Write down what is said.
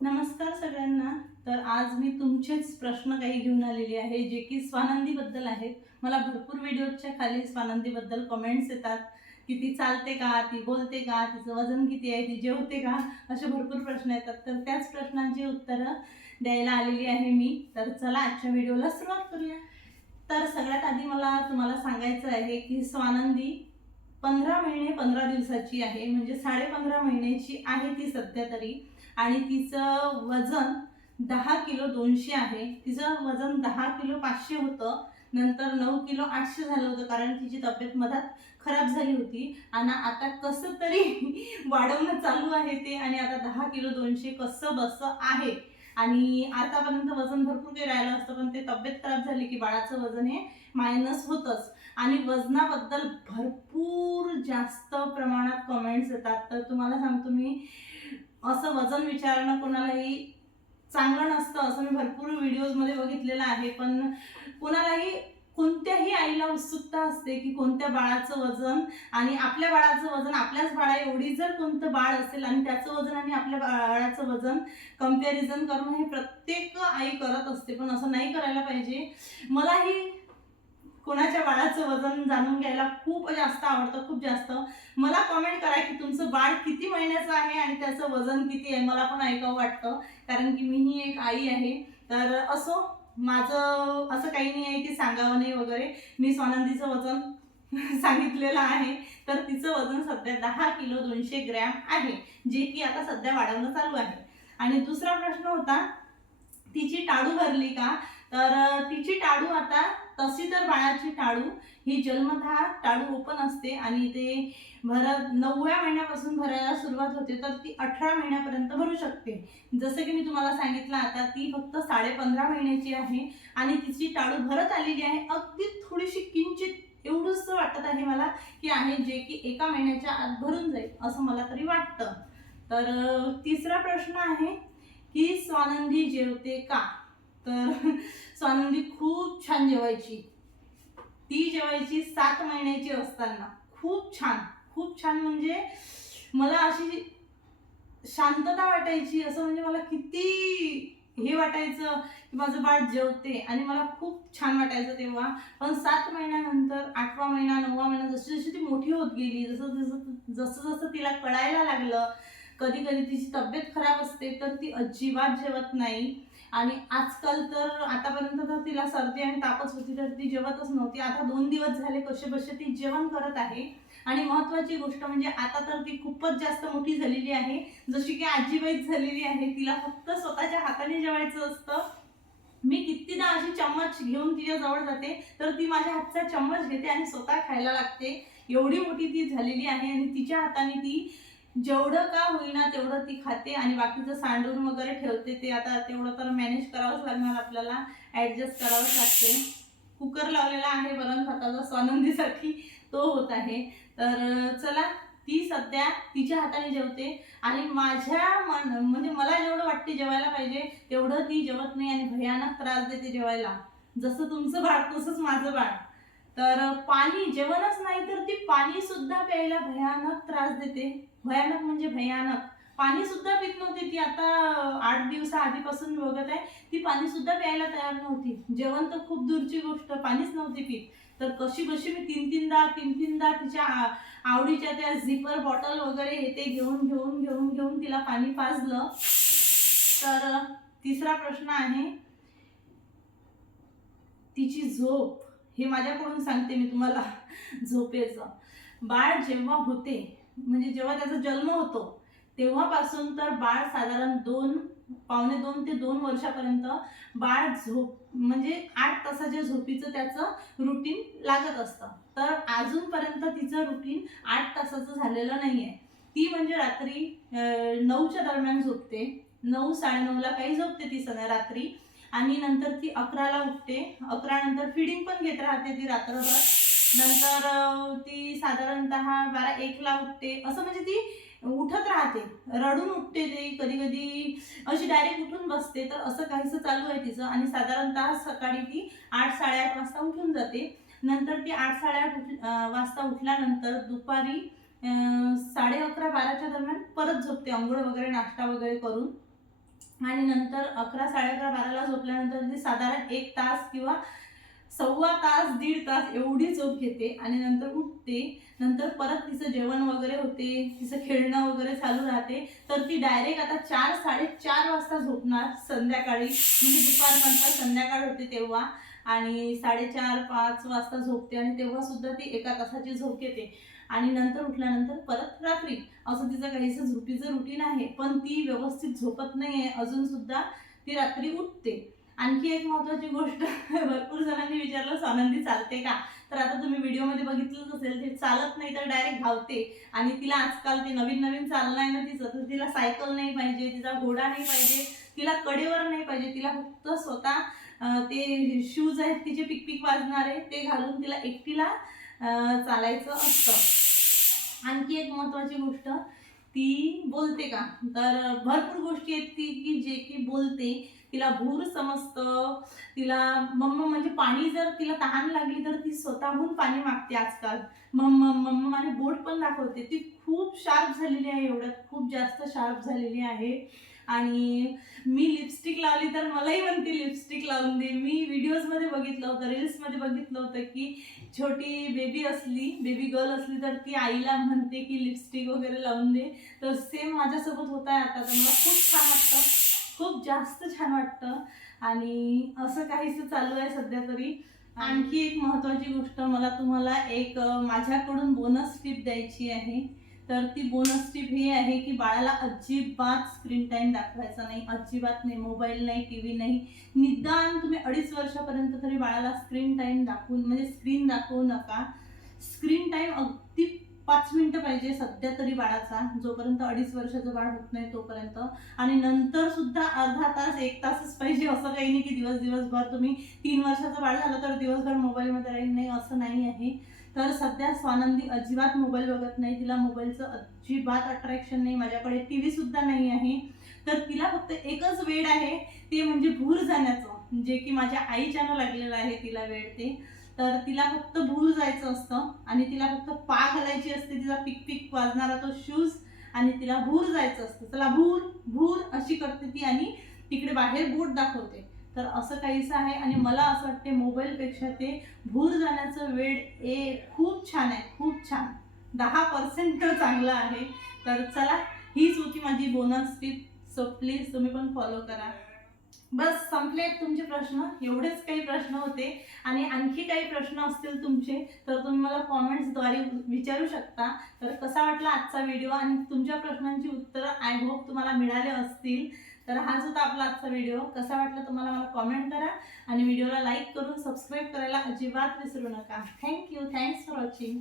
नमस्कार सगळ्यांना. तर आज मी तुमचेच प्रश्न काही घेऊन आलेले आहे जे की स्वानंदीबद्दल आहेत. मला भरपूर व्हिडिओच्या खाली स्वानंदीबद्दल कमेंट्स येतात. की ती चालते का ती बोलते का तिचं वजन किती आहे ती जेवते का असे भरपूर प्रश्न येतात. तर त्याच प्रश्नांची उत्तरं द्यायला आलेली आहे मी. तर चला आजच्या व्हिडिओला सुरुवात करूया. तर सगळ्यात आधी मला तुम्हाला सांगायचं आहे की स्वानंदी पंधरा महिने पंधरा दिवसाची आहे. म्हणजे साडे पंधरा महिन्याची आहे ती सध्या तरी. आणि तिचं वजन दहा किलो दोनशे आहे. तिचं वजन दहा किलो पाचशे होतं. नंतर नऊ किलो आठशे झालं होतं कारण तिची तब्येत मधात खराब झाली होती. आणि आता कसं तरी वाढवणं चालू आहे ते आणि आता दहा किलो दोनशे कसं बसं आहे. आणि आतापर्यंत वजन भरपूर काही राहिलं असतं पण ते तब्येत खराब झाली की बाळाचं वजन हे मायनस होतंच. आणि वजनाबद्दल भरपूर जास्त प्रमाणात कमेंट्स येतात. तर तुम्हाला सांगतो मी असं वजन विचारणं कोणालाही चांगलं नसतं असं मी भरपूर व्हिडिओजमध्ये बघितलेलं आहे. पण कोणालाही कोणत्याही आईला उत्सुकता असते की कोणत्या बाळाचं वजन आणि आपल्या बाळाचं वजन आपल्याच बाळा एवढी जर कोणतं बाळ असेल आणि त्याचं वजन आणि आपल्या बाळाचं वजन कंपॅरिझन करून हे प्रत्येक आई करत असते. पण असं नाही करायला पाहिजे. मलाही कोणाच्या बाळाचं वजन जाणून घ्यायला खूप जास्त आवडतं खूप जास्त. मला कमेंट करा की तुमचं बाळ किती महिन्याचं आहे आणि त्याचं वजन किती आहे मला पण ऐकावं वाटतं. कारण की मीही एक आई आहे. तर असो माझं असं काही नाही आहे की सांगावं नाही वगैरे. मी स्वानंदीचं वजन सांगितलेलं आहे. तर तिचं वजन सध्या दहा किलो दोनशे ग्रॅम आहे जे की आता सध्या वाढवणं चालू आहे. आणि दुसरा प्रश्न होता तिची टाळू भरली का? तर तिची टाळू आता तशी तर बाळाची टाळू ही जन्मतः टाळू ओपन असते आणि ते भरत नवव्या महिन्यापासून भरायला सुरुवात होते तर ती अठरा महिन्यापर्यंत भरू शकते. जसं की मी तुम्हाला सांगितलं आता ती फक्त साडे पंधरा महिन्याची आहे आणि तिची टाळू भरत आलेली आहे. अगदी थोडीशी किंचित एवढंच वाटत आहे मला की आहे जे की एका महिन्याच्या आत भरून जाईल असं मला तरी वाटतं. तर तिसरा प्रश्न आहे की स्वानंदी जेवते का? तर स्वानंदी खूप छान जेवायची. ती जेवायची सात महिन्याची असताना. खूप छान. खूप छान म्हणजे मला अशी शांतता वाटायची. असं म्हणजे मला किती हे वाटायचं की माझं बाळ जेवते. आणि मला खूप छान वाटायचं तेव्हा. पण सात महिन्यानंतर आठवा महिना नववा महिना जशी जशी ती मोठी होत गेली जसं जसं जसं जसं तिला कळायला लागलं कधी कधी तिची तब्येत खराब असते तर ती अजिबात जेवत नाही. आणि आजकाल तर आतापर्यंत तर तिला सर्दी आणि तापच होती तर ती जेवतच नव्हती. आता दोन दिवस झाले कसे बसे ती जेवण करत आहे. आणि महत्वाची गोष्ट म्हणजे आता तर ती खूपच जास्त मोठी झालेली आहे. जशी की आजीबाईच झालेली आहे. तिला फक्त स्वतःच्या हाताने जेवायचं असतं. मी कितीदा अशी चम्मच घेऊन तिच्या जवळ जाते तर ती माझ्या हातचा चम्मच घेते आणि स्वतः खायला लागते. एवढी मोठी ती झालेली आहे आणि तिच्या हाताने ती जेवढं का होईना तेवढं ती खाते आणि बाकीचं सांडून वगैरे ठेवते ते आता तेवढं तर मॅनेज करावंच लागणार आपल्याला ॲडजस्ट करावंच लागते. कुकर लावलेला आहे वरण भाताचा स्वानंदीसाठी तो होत आहे. तर चला ती सध्या तिच्या हाताने जेवते आणि माझ्या मन म्हणजे मला जेवढं वाटते जेवायला पाहिजे तेवढं ती जेवत नाही आणि भयानक त्रास देते जेवायला. जसं तुमचं बाळ तसंच माझं बाळ. तर पाणी जेवणच नाही तर ती पाणी सुद्धा प्यायला भयानक त्रास देते. भयानक म्हणजे भयानक. पाणी सुद्धा पित नव्हती ती. आता आठ दिवसा आधीपासून बघत आहे. ती पाणी सुद्धा प्यायला तयार नव्हती. जेवण तर खूप दूरची गोष्ट. पाणीच नव्हती पित. तर कशी कशी मी तीन तीनदा तीन तीनदा तिच्या आवडीच्या त्या झिपर बॉटल वगैरे हे ते घेऊन घेऊन घेऊन घेऊन तिला पाणी पाजलं. तर तिसरा प्रश्न आहे तिची झोप. हे माझ्याकडून सांगते मी तुम्हाला. झोपेचं. बाळ जेव्हा होते म्हणजे जेव्हा त्याचा जन्म होतो तेव्हापासून तर बाळ साधारण दोन पावणे दोन ते दोन वर्षापर्यंत बाळ झोप म्हणजे आठ तासाच्या झोपीचं त्याचं रुटीन लागत असतं. तर अजूनपर्यंत तिचं रुटीन आठ तासाचं झालेलं नाही आहे ती म्हणजे रात्री नऊच्या दरम्यान झोपते. नऊ साडेनऊला काही झोपते ती सध्या रात्री. आणि नंतर ती अकराला उठते. अकरा नंतर फिडिंग पण घेत राहते ती रात्रभर. नंतर ती साधारणतः बारा एकला उठते. असं म्हणजे ती उठत राहते. रडून उठते ते. कधी कधी अशी डायरेक्ट उठून बसते. तर असं काहीसं चालू आहे तिचं. आणि साधारणतः सकाळी ती आठ साडेआठ वाजता उठून जाते. नंतर ती आठ साडेआठ उठ वाजता उठल्यानंतर दुपारी साडे अकरा बाराच्या दरम्यान परत झोपते. आंघोळ वगैरे नाश्ता वगैरे करून. आणि नंतर अकरा साडे अकरा बाराला झोपल्यानंतर ती साधारण एक तास किंवा सव्वा तास दीड तास एवढी झोप घेते आणि नंतर उठते. नंतर परत तिचं जेवण वगैरे होते तिचं खेळणं वगैरे चालू राहते. तर ती डायरेक्ट आता चार साडेचार वाजता झोपणार संध्याकाळी. म्हणजे दुपारनंतर संध्याकाळ होते तेव्हा. आणि साडेचार पाच वाजता झोपते आणि तेव्हा सुद्धा ती एका तासाची झोप घेते. आणि नंतर उठल्यानंतर परत रात्री. असं तिचं काहीसं झोपीचं रुटीन आहे पण ती व्यवस्थित झोपत नाही आहे अजूनसुद्धा ती रात्री उठते. आणखी एक महत्वाची गोष्ट भरपूर जणांनी विचारलं स्वानंदी चालते का? तर आता तुम्ही व्हिडिओमध्ये बघितलंच असेल ते चालत नाही तर डायरेक्ट धावते. आणि तिला आजकाल ते नवीन नवीन चाललं आहे ना तिचं तर तिला सायकल नाही पाहिजे तिचा घोडा नाही पाहिजे तिला कडेवर नाही पाहिजे. तिला फक्त स्वतः ते शूज आहेत तिचे पिक पिक वाजणारे ते घालून तिला एकटीला चालायचं असतं. आणखी एक महत्वाची गोष्ट ती बोलते का? तर भरपूर गोष्टी आहेत ती की जे की बोलते. तिला भूर समजतं. तिला मम्मा म्हणजे पाणी जर तिला तहान लागली तर ती स्वतःहून पाणी मागते आजकाल. मम्मा मम्मा आणि बोट पण दाखवते. ती खूप शार्प झालेली आहे एवढ्यात. खूप जास्त शार्प झालेली आहे. आणि मी लिपस्टिक लावली तर मलाही म्हणते लिपस्टिक लावून दे. मी व्हिडिओजमध्ये बघितलं होतं रील्समध्ये बघितलं होतं की छोटी बेबी असली बेबी गर्ल असली तर ती आईला म्हणते की लिपस्टिक वगैरे लावून दे. तर सेम माझ्यासोबत होत आहे आता. तर मला खूप छान वाटतं. खूप जास्त छान वाटतं. आणि असं काहीसं चालू आहे सध्या तरी. आणखी एक महत्त्वाची गोष्ट मला तुम्हाला एक माझ्याकडून बोनस टिप द्यायची आहे. तर ती बोनस टिप ही आहे की बाळाला अजिबात स्क्रीन टाईम दाखवायचा नाही अजिबात नाही मोबाईल नाही टी व्ही नाही. निदान तुम्ही अडीच वर्षापर्यंत तरी बाळाला स्क्रीन टाईम दाखवून म्हणजे स्क्रीन दाखवू नका. स्क्रीन टाईम अगदी पाच मिनिटं पाहिजे सध्या तरी बाळाचा जोपर्यंत अडीच वर्षाचं बाळ होत नाही तोपर्यंत. आणि नंतर सुद्धा अर्धा तास एक तासच पाहिजे असं काही नाही की दिवस दिवसभर तुम्ही तीन वर्षाचं बाळ झालं तर दिवसभर मोबाईलमध्ये राहील. नाही असं नाही आहे. तर सध्या स्वानंदी अजिबात मोबाईल बघत नाही. तिला मोबाईलचं अजिबात अट्रॅक्शन नाही. माझ्याकडे टी व्ही सुद्धा नाही आहे. तर तिला फक्त एकच वेळ आहे ते म्हणजे भूर जाण्याचं. जे की माझ्या आईच्यानं लागलेलं आहे तिला वेळ ते. तर तिला फक्त भूर जायचं असतं आणि तिला फक्त पा घालायची असते. तिचा पिक पिक वाजणारा तो शूज आणि तिला भूर जायचं असतं. चला भूर भूर अशी करते ती आणि तिकडे बाहेर बोट दाखवते. तर असं काहीसं आहे आणि मला असं वाटते मोबाईलपेक्षा ते भूर जाण्याचं वेळ ए खूप छान आहे खूप छान. दहा पर्सेंट चांगलं आहे. तर चला हीच होती माझी बोनस टिप सो प्लीज तुम्ही पण फॉलो करा. बस संपले तुमचे प्रश्न. एवढेच काही प्रश्न होते. आणि आणखी काही प्रश्न असतील तुमचे तर तुम्ही मला कॉमेंट्सद्वारे विचारू शकता. तर कसा वाटला आजचा व्हिडिओ आणि तुमच्या प्रश्नांची उत्तरं आय होप तुम्हाला मिळाले असतील. तर हाच होता आपला आजचा व्हिडिओ कसा वाटला तुम्हाला मला कॉमेंट करा आणि व्हिडिओला लाईक करून सबस्क्राईब करायला अजिबात विसरू नका. Thank you thanks for watching